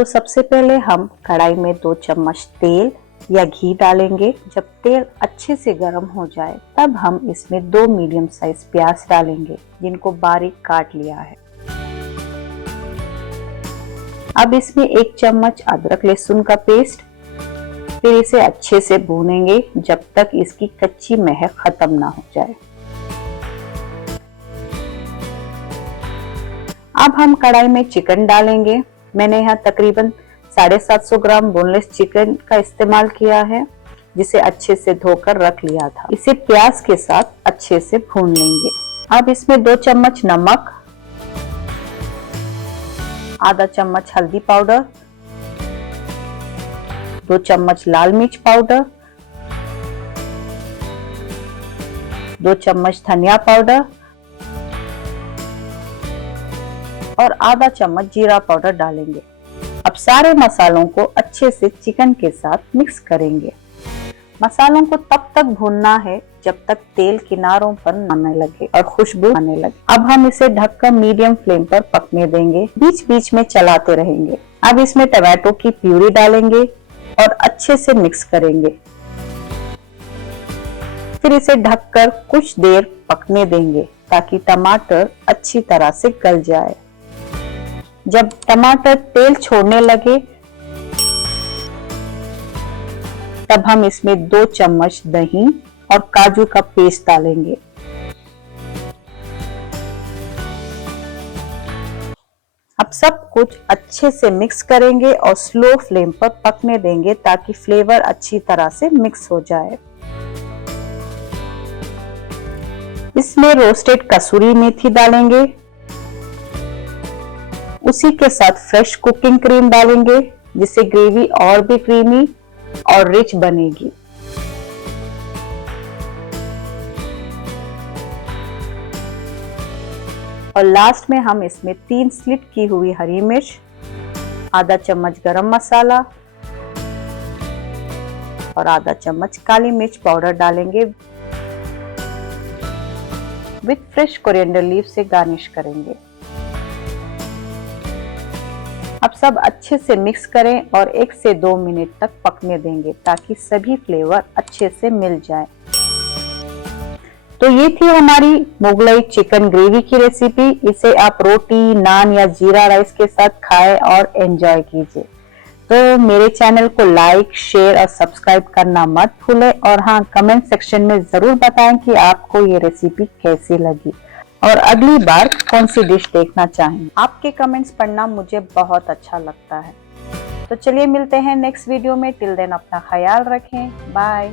तो सबसे पहले हम कढ़ाई में 2 चम्मच तेल या घी डालेंगे। जब तेल अच्छे से गर्म हो जाए तब हम इसमें 2 मीडियम साइज प्याज डालेंगे जिनको बारीक काट लिया है। अब इसमें 1 चम्मच अदरक लहसुन का पेस्ट, फिर इसे अच्छे से भूनेंगे जब तक इसकी कच्ची महक खत्म ना हो जाए। अब हम कढ़ाई में चिकन डालेंगे। मैंने यहाँ तकरीबन 750 ग्राम बोनलेस चिकन का इस्तेमाल किया है जिसे अच्छे से धोकर रख लिया था। इसे प्याज के साथ अच्छे से भून लेंगे। अब इसमें 2 चम्मच नमक, आधा चम्मच हल्दी पाउडर, 2 चम्मच लाल मिर्च पाउडर, 2 चम्मच धनिया पाउडर और आधा चम्मच जीरा पाउडर डालेंगे। अब सारे मसालों को अच्छे से चिकन के साथ मिक्स करेंगे। मसालों को तब तक भूनना है जब तक तेल किनारों पर आने लगे और खुशबू आने लगे। अब हम इसे ढककर मीडियम फ्लेम पर पकने देंगे, बीच बीच में चलाते रहेंगे। अब इसमें टमाटो की प्यूरी डालेंगे और अच्छे से मिक्स करेंगे। फिर इसे ढककर कुछ देर पकने देंगे ताकि टमाटर अच्छी तरह से गल जाए। जब टमाटर तेल छोड़ने लगे तब हम इसमें 2 चम्मच दही और काजू का पेस्ट डालेंगे। अब सब कुछ अच्छे से मिक्स करेंगे और स्लो फ्लेम पर पकने देंगे ताकि फ्लेवर अच्छी तरह से मिक्स हो जाए। इसमें रोस्टेड कसूरी मेथी डालेंगे। उसी के साथ फ्रेश कुकिंग क्रीम डालेंगे जिससे ग्रेवी और भी क्रीमी और रिच बनेगी। और लास्ट में हम इसमें 3 स्लिट की हुई हरी मिर्च, आधा चम्मच गरम मसाला और आधा चम्मच काली मिर्च पाउडर डालेंगे। विथ फ्रेश कोरिएंडर लीफ से गार्निश करेंगे। अब सब अच्छे से मिक्स करें और 1 से 2 मिनट तक पकने देंगे ताकि सभी फ्लेवर अच्छे से मिल जाए। तो ये थी हमारी मुगलई चिकन ग्रेवी की रेसिपी। इसे आप रोटी, नान या जीरा राइस के साथ खाएं और एंजॉय कीजिए। तो मेरे चैनल को लाइक, शेयर और सब्सक्राइब करना मत भूलें और हाँ, कमेंट सेक्शन में जरूर बताएं कि आपको ये रेसिपी कैसी लगी और अगली बार कौन सी डिश देखना चाहें। आपके कमेंट्स पढ़ना मुझे बहुत अच्छा लगता है। तो चलिए मिलते हैं नेक्स्ट वीडियो में। टिल देन अपना ख्याल रखें। बाय।